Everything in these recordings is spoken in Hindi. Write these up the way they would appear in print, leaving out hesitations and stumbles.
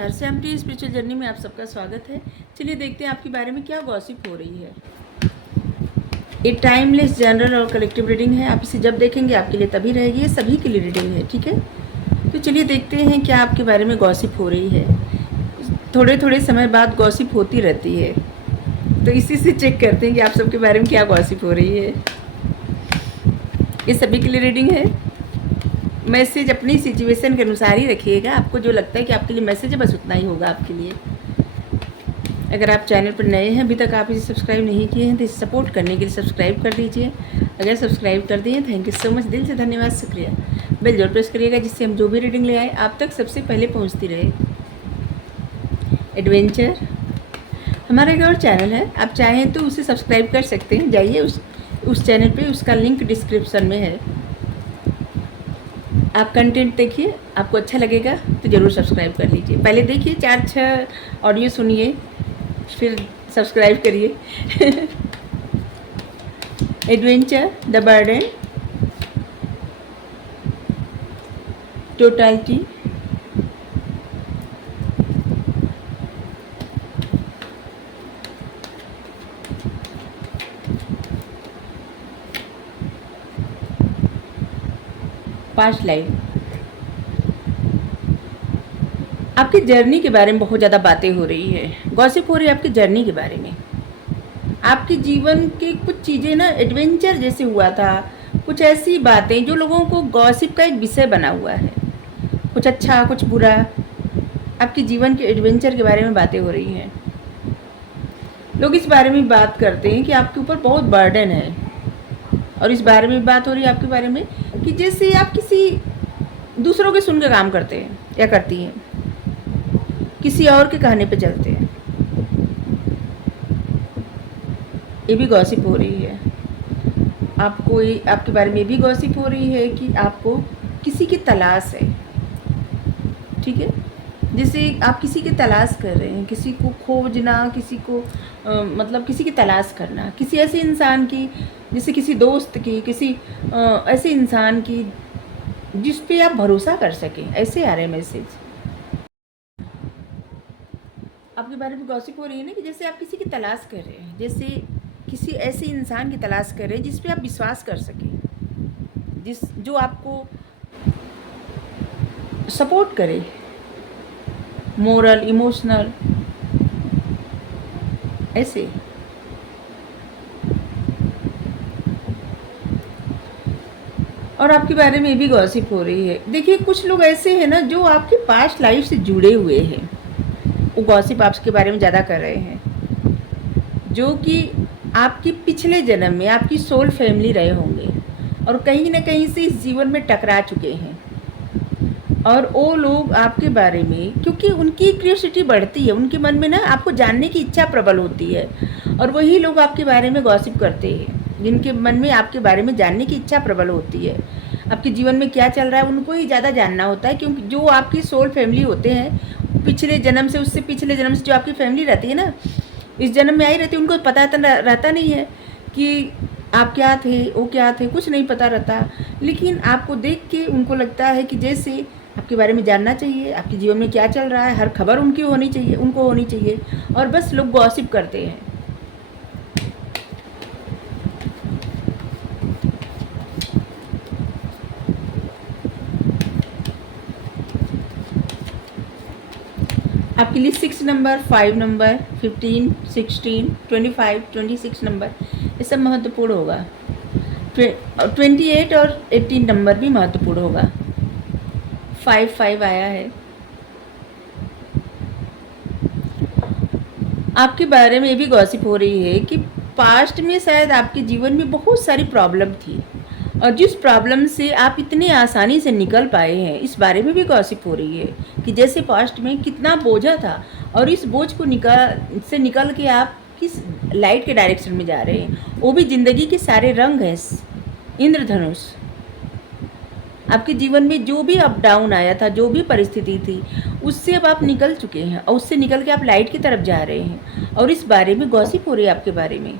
नमस्कार, श्यामप्रिय स्पिरिचुअल जर्नी में आप सबका स्वागत है। चलिए देखते हैं आपके बारे में क्या गॉसिप हो रही है। ये टाइमलेस जनरल और कलेक्टिव रीडिंग है। आप इसे जब देखेंगे आपके लिए तभी रहेगी, ये सभी के लिए रीडिंग है, ठीक है। तो चलिए देखते हैं क्या आपके बारे में गॉसिप हो रही है। थोड़े थोड़े समय बाद गॉसिप होती रहती है, तो इसी से चेक करते हैं कि आप सबके बारे में क्या गॉसिप हो रही है। ये सभी के लिए रीडिंग है। मैसेज अपनी सिचुएशन के अनुसार ही रखिएगा। आपको जो लगता है कि आपके लिए मैसेज है, बस उतना ही होगा आपके लिए। अगर आप चैनल पर नए हैं, अभी तक आप इसे सब्सक्राइब नहीं किए हैं, तो इसे सपोर्ट करने के लिए सब्सक्राइब कर दीजिए। अगर सब्सक्राइब कर दिए, थैंक यू सो मच, दिल से धन्यवाद, शुक्रिया। बेल जरूर प्रेस करिएगा, जिससे हम जो भी रीडिंग ले आए आप तक सबसे पहले पहुँचती रहे। एडवेंचर हमारा एक और चैनल है, आप चाहें तो उसे सब्सक्राइब कर सकते हैं। जाइए उस चैनल पर, उसका लिंक डिस्क्रिप्शन में है। आप कंटेंट देखिए, आपको अच्छा लगेगा तो ज़रूर सब्सक्राइब कर लीजिए। पहले देखिए 4-6 ऑडियो सुनिए, फिर सब्सक्राइब करिए। Adventure, the burden, totality, past life. आपकी जर्नी के बारे में बहुत ज़्यादा बातें हो रही है, गॉसिप हो रही है आपकी जर्नी के बारे में। आपके जीवन की कुछ चीज़ें ना एडवेंचर जैसे हुआ था, कुछ ऐसी बातें जो लोगों को गॉसिप का एक विषय बना हुआ है। कुछ अच्छा, कुछ बुरा, आपके जीवन के एडवेंचर के बारे में बातें हो रही हैं। लोग इस बारे में बात करते हैं कि आपके ऊपर बहुत बर्डन है, और इस बारे में बात हो रही है आपके बारे में कि जैसे आप किसी दूसरों के सुन के काम करते हैं या करती हैं, किसी और के कहने पे चलते हैं। ये भी गॉसिप हो रही है आपको। आपके बारे में भी गॉसिप हो रही है कि आपको किसी की तलाश है, ठीक है। जैसे आप किसी की तलाश कर रहे हैं, किसी को खोजना, किसी को मतलब किसी की तलाश करना, किसी ऐसे इंसान की, जैसे किसी दोस्त की, किसी ऐसे इंसान की जिस पे आप भरोसा कर सकें। ऐसे आ रहे हैं मैसेज आपके बारे में। गॉसिप हो रही है ना कि जैसे आप किसी की तलाश कर रहे हैं, जैसे किसी ऐसे इंसान की तलाश कर रहे हैं जिस पे आप विश्वास कर सकें, जो आपको सपोर्ट करे, मोरल, इमोशनल, ऐसे। और आपके बारे में भी गॉसिप हो रही है। देखिए कुछ लोग ऐसे हैं ना जो आपके पास्ट लाइफ से जुड़े हुए हैं, वो गॉसिप आपके बारे में ज़्यादा कर रहे हैं, जो कि आपकी पिछले जन्म में आपकी सोल फैमिली रहे होंगे और कहीं ना कहीं से इस जीवन में टकरा चुके हैं। और वो लोग आपके बारे में, क्योंकि उनकी क्यूरियोसिटी बढ़ती है, उनके मन में ना आपको जानने की इच्छा प्रबल होती है, और वही लोग आपके बारे में गॉसिप करते हैं जिनके मन में आपके बारे में जानने की इच्छा प्रबल होती है। आपके जीवन में क्या चल रहा है उनको ही ज़्यादा जानना होता है, क्योंकि जो आपकी सोल फैमिली होते हैं पिछले जन्म से, उससे पिछले जन्म से जो आपकी फैमिली रहती है ना, इस जन्म में आई रहती है, उनको पता रहता नहीं है कि आप क्या थे, वो क्या थे, कुछ नहीं पता रहता। लेकिन आपको देख के उनको लगता है कि जैसे आपके बारे में जानना चाहिए, आपके जीवन में क्या चल रहा है, हर खबर उनकी होनी चाहिए, उनको होनी चाहिए, और बस लोग गॉसिप करते हैं। आपके लिए 6 नंबर, 5 नंबर, 15, 16, 25, 26 नंबर, ये सब महत्वपूर्ण होगा। 28 और 18 नंबर भी महत्वपूर्ण होगा। 5 आया है। आपके बारे में ये भी गॉसिप हो रही है कि पास्ट में शायद आपके जीवन में बहुत सारी प्रॉब्लम थी, और जिस प्रॉब्लम से आप इतने आसानी से निकल पाए हैं, इस बारे में भी गॉसिप हो रही है कि जैसे पास्ट में कितना बोझा था, और इस बोझ को निकल के आप किस लाइट के डायरेक्शन में जा रहे हैं। वो भी ज़िंदगी के सारे रंग हैं, इंद्रधनुष। आपके जीवन में जो भी अप डाउन आया था, जो भी परिस्थिति थी, उससे अब आप निकल चुके हैं, और उससे निकल के आप लाइट की तरफ जा रहे हैं, और इस बारे में गॉसिप हो रही है आपके बारे में।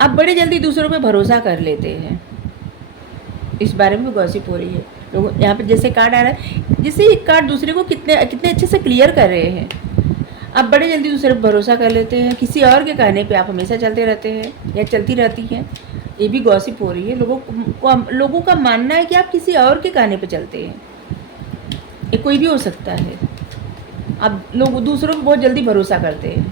आप बड़े जल्दी दूसरों पे भरोसा कर लेते हैं, इस बारे में गॉसिप हो रही है। लोग यहाँ पे जैसे कार्ड आ रहा है, जैसे एक कार्ड दूसरे को कितने कितने अच्छे से क्लियर कर रहे हैं। आप बड़े जल्दी दूसरे पर भरोसा कर लेते हैं, किसी और के कहने पे आप हमेशा चलते रहते हैं या चलती रहती हैं। ये भी गॉसिप हो रही है। लोगों का मानना है कि आप किसी और के कहने पे चलते हैं। ये कोई भी हो सकता है। अब लोग दूसरों पर बहुत जल्दी भरोसा करते हैं,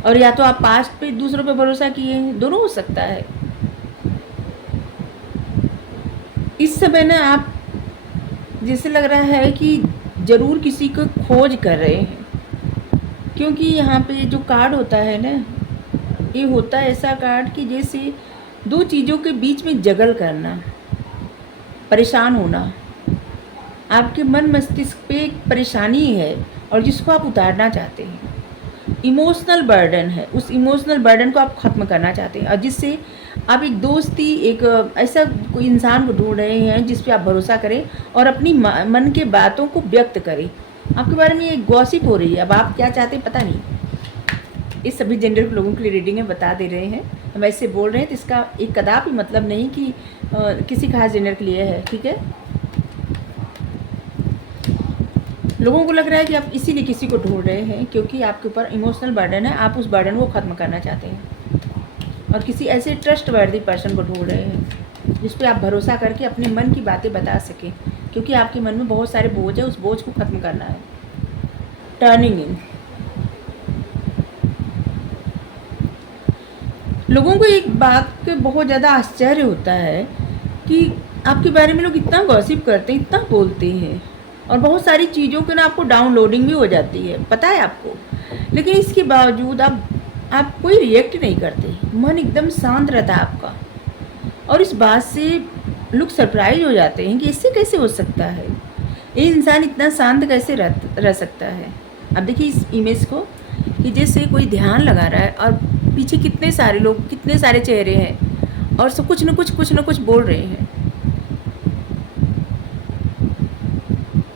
और या तो आप पास्ट पे दूसरों पे भरोसा किए हैं, दोनों हो सकता है। इस समय ना आप जैसे लग रहा है कि ज़रूर किसी को खोज कर रहे हैं, क्योंकि यहाँ पे जो कार्ड होता है ना, ये होता है ऐसा कार्ड कि जैसे दो चीज़ों के बीच में जगल करना, परेशान होना। आपके मन मस्तिष्क पे एक परेशानी है और जिसको आप उतारना चाहते हैं। इमोशनल बर्डन है, उस इमोशनल बर्डन को आप ख़त्म करना चाहते हैं, और जिससे आप एक दोस्ती, एक ऐसा कोई इंसान को ढूंढ रहे हैं जिस पे आप भरोसा करें और अपनी मन के बातों को व्यक्त करें। आपके बारे में एक गॉसिप हो रही है। अब आप क्या चाहते हैं पता नहीं। इस सभी जेंडर के लोगों के लिए रीडिंग में बता दे रहे हैं। हम ऐसे बोल रहे हैं तो इसका एक कदापि मतलब नहीं कि किसी खास जेंडर के लिए है, ठीक है। लोगों को लग रहा है कि आप इसीलिए किसी को ढूंढ रहे हैं क्योंकि आपके ऊपर इमोशनल बर्डन है, आप उस बर्डन को ख़त्म करना चाहते हैं, और किसी ऐसे ट्रस्ट वर्दी पर्सन को ढूंढ रहे हैं जिस पे आप भरोसा करके अपने मन की बातें बता सकें, क्योंकि आपके मन में बहुत सारे बोझ है, उस बोझ को ख़त्म करना है। टर्निंग इन। लोगों को एक बात के बहुत ज़्यादा आश्चर्य होता है कि आपके बारे में लोग इतना गॉसिप करते हैं, इतना बोलते हैं, और बहुत सारी चीज़ों के ना आपको डाउनलोडिंग भी हो जाती है, पता है आपको। लेकिन इसके बावजूद आप कोई रिएक्ट नहीं करते, मन एकदम शांत रहता है आपका, और इस बात से लोग सरप्राइज हो जाते हैं कि इससे कैसे हो सकता है, ये इंसान इतना शांत कैसे रह सकता है। अब देखिए इस इमेज को कि जैसे कोई ध्यान लगा रहा है और पीछे कितने सारे लोग, कितने सारे चेहरे हैं, और सब कुछ न कुछ बोल रहे हैं।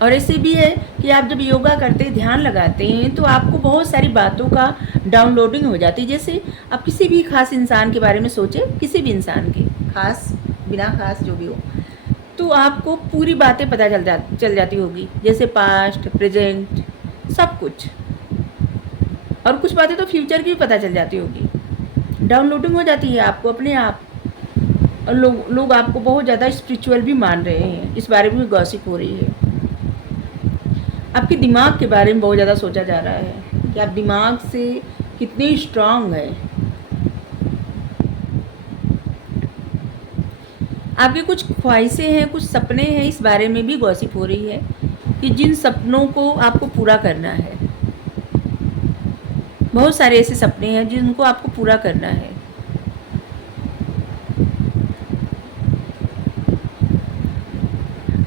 और ऐसे भी है कि आप जब योगा करते हैं, ध्यान लगाते हैं, तो आपको बहुत सारी बातों का डाउनलोडिंग हो जाती है। जैसे आप किसी भी खास इंसान के बारे में सोचें, किसी भी इंसान के, खास बिना खास जो भी हो, तो आपको पूरी बातें पता चल जाती होगी, जैसे पास्ट, प्रेजेंट, सब कुछ, और कुछ बातें तो फ्यूचर की भी पता चल जाती होगी। डाउनलोडिंग हो जाती है आपको अपने आप, और लोग आपको बहुत ज़्यादा स्पिरिचुअल भी मान रहे हैं। इस बारे में गॉसिप हो रही है। आपके दिमाग के बारे में बहुत ज़्यादा सोचा जा रहा है कि आप दिमाग से कितने स्ट्रांग हैं। आपके कुछ ख्वाहिशें हैं, कुछ सपने हैं, इस बारे में भी गॉसिप हो रही है कि जिन सपनों को आपको पूरा करना है। बहुत सारे ऐसे सपने हैं जिनको आपको पूरा करना है।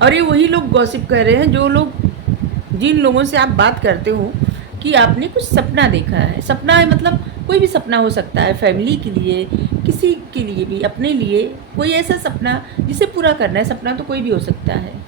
और ये वही लोग गॉसिप कर रहे हैं जिन लोगों से आप बात करते हो कि आपने कुछ सपना देखा है। सपना है मतलब कोई भी सपना हो सकता है, फैमिली के लिए, किसी के लिए भी, अपने लिए कोई ऐसा सपना जिसे पूरा करना है। सपना तो कोई भी हो सकता है।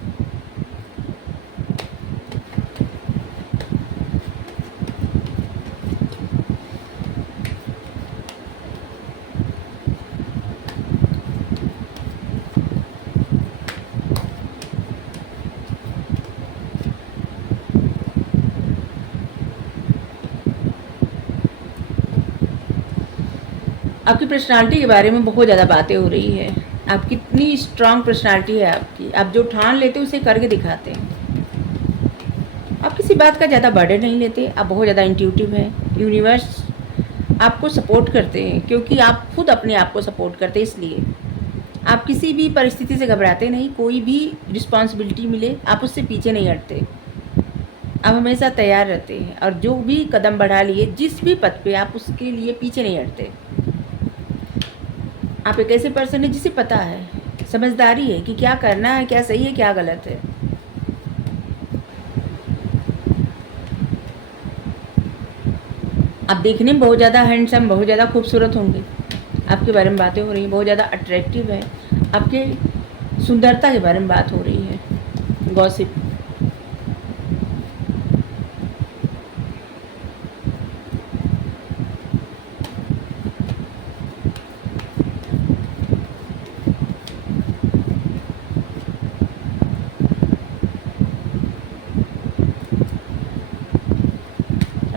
आपकी पर्सनालिटी के बारे में बहुत ज़्यादा बातें हो रही है। आप कितनी स्ट्रांग पर्सनालिटी है आपकी, आप जो ठान लेते हो उसे करके दिखाते हैं। आप किसी बात का ज़्यादा बर्डन नहीं लेते, आप बहुत ज़्यादा इंट्यूटिव हैं। यूनिवर्स आपको सपोर्ट करते हैं क्योंकि आप खुद अपने आप को सपोर्ट करते हैं, इसलिए आप किसी भी परिस्थिति से घबराते नहीं। कोई भी रिस्पॉन्सिबिलिटी मिले आप उससे पीछे नहीं हटते, आप हमेशा तैयार रहते हैं, और जो भी कदम बढ़ा लिए, जिस भी पथ पे, आप उसके लिए पीछे नहीं हटते। आप एक ऐसे पर्सन है जिसे पता है, समझदारी है कि क्या करना है, क्या सही है, क्या गलत है। आप देखने में बहुत ज़्यादा हैंडसम, बहुत ज़्यादा खूबसूरत होंगे। आपके बारे में बातें हो रही हैं, बहुत ज़्यादा अट्रैक्टिव है। आपके सुंदरता के बारे में बात हो रही है, गॉसिप।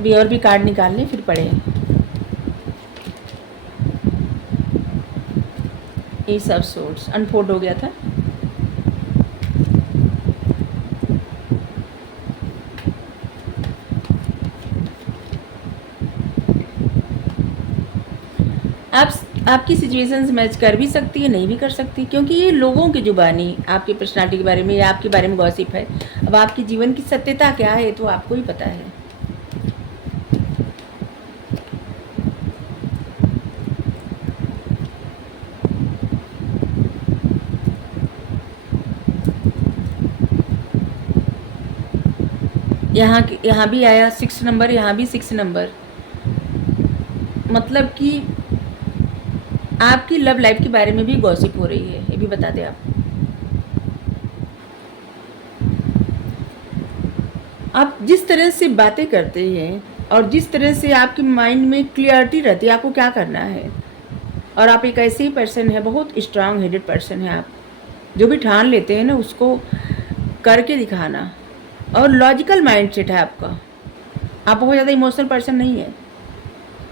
अभी और भी कार्ड निकाल लें फिर पढ़ें। एस ऑफ सोर्ड्स अनफोल्ड हो गया था। आपकी सिचुएशंस मैच कर भी सकती है, नहीं भी कर सकती, क्योंकि ये लोगों की जुबानी आपकी पर्सनालिटी के बारे में या आपके बारे में गॉसिप है। अब आपकी जीवन की सत्यता क्या है तो आपको ही पता है। यहाँ भी आया 6 नंबर, यहाँ भी 6 नंबर, मतलब कि आपकी लव लाइफ के बारे में भी गॉसिप हो रही है, ये भी बता दें आप जिस तरह से बातें करते हैं और जिस तरह से आपके माइंड में क्लियरिटी रहती है आपको क्या करना है, और आप एक ऐसे ही पर्सन है, बहुत स्ट्रांग हेडेड पर्सन है आप, जो भी ठान लेते हैं ना उसको करके दिखाना, और लॉजिकल माइंडसेट है आपका। आप बहुत ज़्यादा इमोशनल पर्सन नहीं है,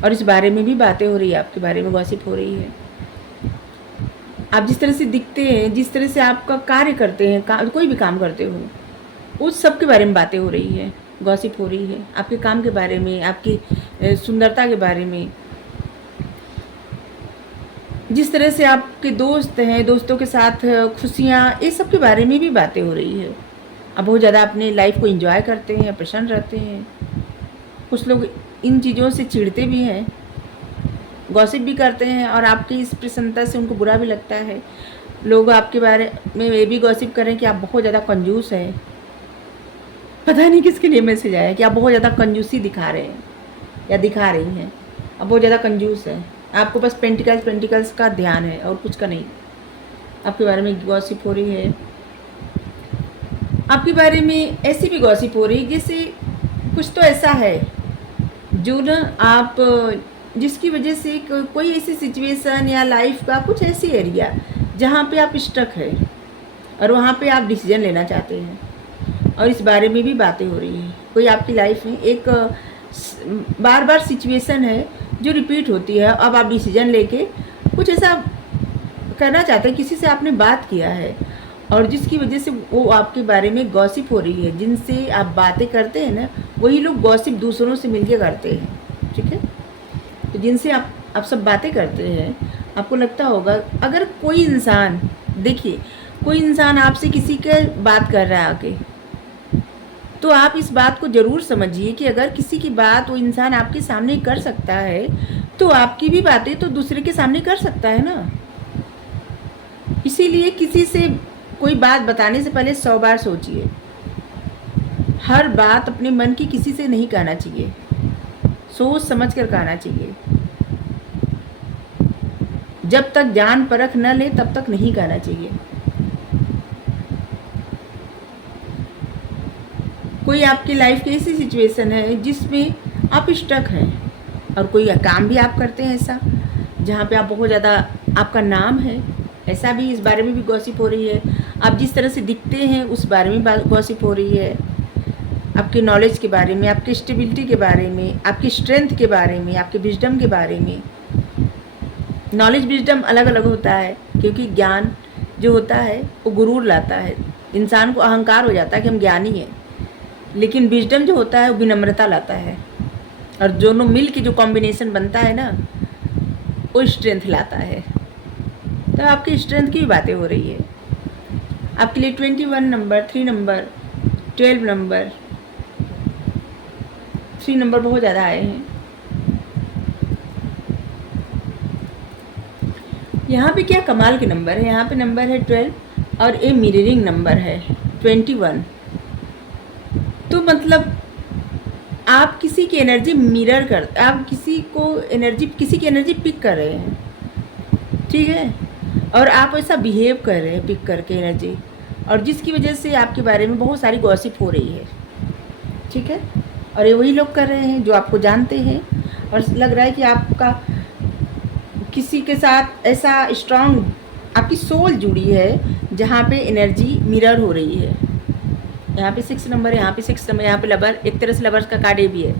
और इस बारे में भी बातें हो रही है, आपके बारे में गॉसिप हो रही है। आप जिस तरह से दिखते हैं, जिस तरह से आपका कार्य करते हैं, कोई भी काम करते हो, उस सब के बारे में बातें हो रही है, गॉसिप हो रही है, आपके काम के बारे में, आपकी सुंदरता के बारे में, जिस तरह से आपके दोस्त हैं, दोस्तों के साथ खुशियाँ, ये सब के बारे में भी बातें हो रही है। आप बहुत ज़्यादा अपने लाइफ को एंजॉय करते हैं, प्रसन्न रहते हैं। कुछ लोग इन चीज़ों से चिढ़ते भी हैं, गॉसिप भी करते हैं, और आपकी इस प्रसन्नता से उनको बुरा भी लगता है। लोग आपके बारे में ये भी गॉसिप करें कि आप बहुत ज़्यादा कंजूस हैं। पता नहीं किसके लिए मैसेज आया कि आप बहुत ज़्यादा कंजूसी दिखा रहे हैं या दिखा रही हैं, आप बहुत ज़्यादा कंजूस हैं, आपको बस पेंटिकल्स का ध्यान है और कुछ का नहीं। आपके बारे में गॉसिप हो रही है, आपके बारे में ऐसी भी गॉसिप हो रही है जैसे कुछ तो ऐसा है जो ना आप, जिसकी वजह से कोई ऐसी सिचुएशन या लाइफ का कुछ ऐसी एरिया जहाँ पे आप स्टक है और वहाँ पे आप डिसीजन लेना चाहते हैं, और इस बारे में भी बातें हो रही हैं। कोई आपकी लाइफ में एक बार बार सिचुएशन है जो रिपीट होती है, अब आप डिसीजन लेके कुछ ऐसा करना चाहते हैं, किसी से आपने बात किया है और जिसकी वजह से वो आपके बारे में गॉसिप हो रही है। जिनसे आप बातें करते हैं ना, वही लोग गॉसिप दूसरों से मिलके करते हैं, ठीक है। तो जिनसे आप सब बातें करते हैं, आपको लगता होगा अगर कोई इंसान, देखिए कोई इंसान आपसे किसी के बात कर रहा है आके, तो आप इस बात को ज़रूर समझिए कि अगर किसी की बात वो इंसान आपके सामने कर सकता है तो आपकी भी बातें तो दूसरे के सामने कर सकता है ना। इसीलिए किसी से कोई बात बताने से पहले 100 बार सोचिए। हर बात अपने मन की किसी से नहीं कहना चाहिए, सोच समझ कर कहना चाहिए। जब तक जान परख न ले तब तक नहीं कहना चाहिए। कोई आपकी लाइफ की ऐसी सिचुएशन है जिसमें आप स्टक हैं, और कोई काम भी आप करते हैं ऐसा जहाँ पे आप बहुत ज़्यादा आपका नाम है, ऐसा भी इस बारे में भी गॉसिप हो रही है। आप जिस तरह से दिखते हैं उस बारे में गॉसिप हो रही है, आपके नॉलेज के बारे में, आपकी स्टेबिलिटी के बारे में, आपकी स्ट्रेंथ के बारे में, आपके विजडम के बारे में। नॉलेज विजडम अलग अलग होता है, क्योंकि ज्ञान जो होता है वो गुरूर लाता है, इंसान को अहंकार हो जाता है कि हम ज्ञानी हैं, लेकिन विजडम जो होता है वो विनम्रता लाता है, और दोनों मिल के जो कॉम्बिनेशन बनता है ना वो स्ट्रेंथ लाता है। तो आपकी स्ट्रेंथ की भी बातें हो रही है। आपके लिए 21 नंबर, 3 नंबर, 12 नंबर, 3 नंबर बहुत ज़्यादा आए हैं। यहाँ पे क्या कमाल के नंबर है, यहाँ पे नंबर है 12 और ये मिररिंग नंबर है 21। तो मतलब आप किसी की एनर्जी मिरर कर, आप किसी की एनर्जी पिक कर रहे हैं, ठीक है, और आप ऐसा बिहेव कर रहे हैं पिक करके एनर्जी, और जिसकी वजह से आपके बारे में बहुत सारी गॉसिप हो रही है, ठीक है। और ये वही लोग कर रहे हैं जो आपको जानते हैं, और लग रहा है कि आपका किसी के साथ ऐसा स्ट्रांग आपकी सोल जुड़ी है जहाँ पे एनर्जी मिरर हो रही है। यहाँ पे 6 नंबर, यहाँ पे 6 नंबर, यहाँ पे लवर, एक तरह से लवर्स का कार्ड भी है।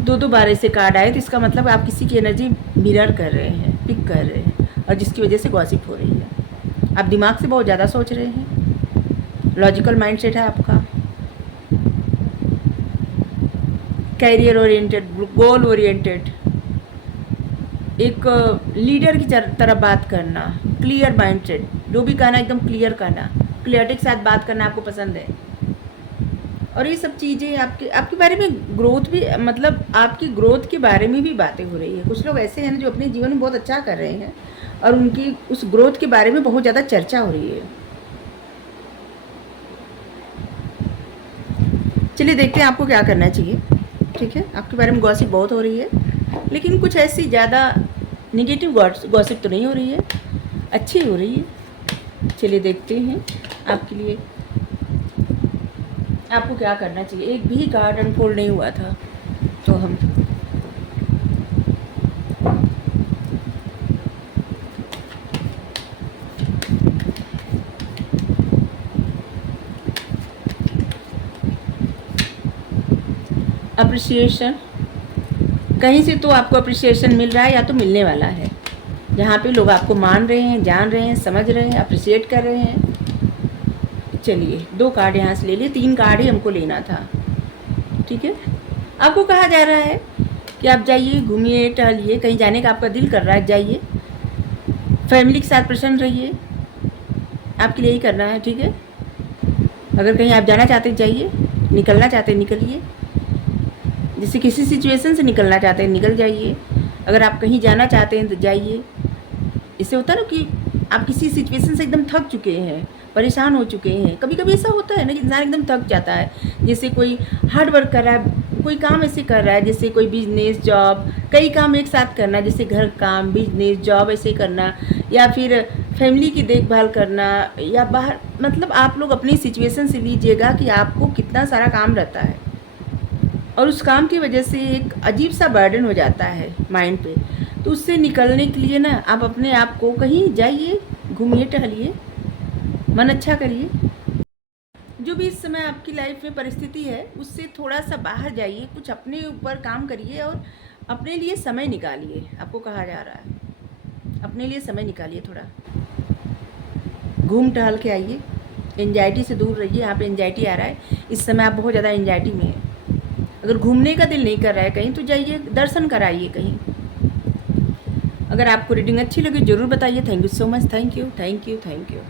दो दो बार ऐसे कार्ड आए तो इसका मतलब आप किसी की एनर्जी मिरर कर रहे हैं, पिक कर रहे हैं, और जिसकी वजह से गॉसिप हो रही है। आप दिमाग से बहुत ज़्यादा सोच रहे हैं, लॉजिकल माइंडसेट है आपका, कैरियर ओरिएंटेड, गोल ओरिएंटेड, एक लीडर की तरह बात करना, क्लियर माइंडसेट, जो भी कहना एकदम क्लियर कहना, क्लियरिटी के साथ बात करना आपको पसंद है। और ये सब चीज़ें आपके बारे में ग्रोथ भी, मतलब आपकी ग्रोथ के बारे में भी बातें हो रही है। कुछ लोग ऐसे हैं जो अपने जीवन में बहुत अच्छा कर रहे हैं और उनकी उस ग्रोथ के बारे में बहुत ज़्यादा चर्चा हो रही है। चलिए देखते हैं आपको क्या करना चाहिए। ठीक है, आपके बारे में गॉसिप बहुत हो रही है, लेकिन कुछ ऐसी ज़्यादा निगेटिव गॉसिप तो नहीं हो रही है, अच्छी हो रही है। चलिए देखते हैं आपके लिए आपको क्या करना चाहिए। एक भी कार्ड अनफोल्ड नहीं हुआ था, तो हम अप्रिसिएशन, कहीं से तो आपको अप्रिसिएशन मिल रहा है या तो मिलने वाला है, जहाँ पे लोग आपको मान रहे हैं, जान रहे हैं, समझ रहे हैं, अप्रिसिएट कर रहे हैं। चलिए 2 कार्ड यहाँ से ले लिए, 3 कार्ड ही हमको लेना था। ठीक है, आपको कहा जा रहा है कि आप जाइए, घूमिए, टहलिए, कहीं जाने का आपका दिल कर रहा है, जाइए, फैमिली के साथ प्रसन्न रहिए, आपके लिए ही करना है। ठीक है, अगर कहीं आप जाना चाहते हैं जाइए, निकलना चाहते हैं निकलिए, जैसे किसी सिचुएशन से निकलना चाहते हैं निकल जाइए, अगर आप कहीं जाना चाहते हैं तो जाइए। इससे होता है ना कि आप किसी सिचुएशन से एकदम थक चुके हैं, परेशान हो चुके हैं। कभी कभी ऐसा होता है ना कि इंसान एकदम थक जाता है, जैसे कोई हार्ड वर्क कर रहा है, कोई काम ऐसे कर रहा है, जैसे कोई बिजनेस, जॉब, कई काम एक साथ करना, जैसे घर काम, बिजनेस, जॉब ऐसे करना, या फिर फैमिली की देखभाल करना, या बाहर, मतलब आप लोग अपनी सिचुएशन से लीजिएगा कि आपको कितना सारा काम रहता है और उस काम की वजह से एक अजीब सा बर्डन हो जाता है माइंड पे। तो उससे निकलने के लिए ना आप अपने आप को कहीं जाइए, घूमिए, टहलिए, मन अच्छा करिए। जो भी इस समय आपकी लाइफ में परिस्थिति है उससे थोड़ा सा बाहर जाइए, कुछ अपने ऊपर काम करिए और अपने लिए समय निकालिए। आपको कहा जा रहा है अपने लिए समय निकालिए, थोड़ा घूम टहल के आइए, एंजाइटी से दूर रहिए। यहाँ पे एंजाइटी आ रहा है, इस समय आप बहुत ज़्यादा एंजाइटी में हैं। अगर घूमने का दिल नहीं कर रहा है कहीं तो जाइए, दर्शन कराइए कहीं। अगर आपको रीडिंग अच्छी लगी ज़रूर बताइए। Thank you so much, thank you, thank you, thank you.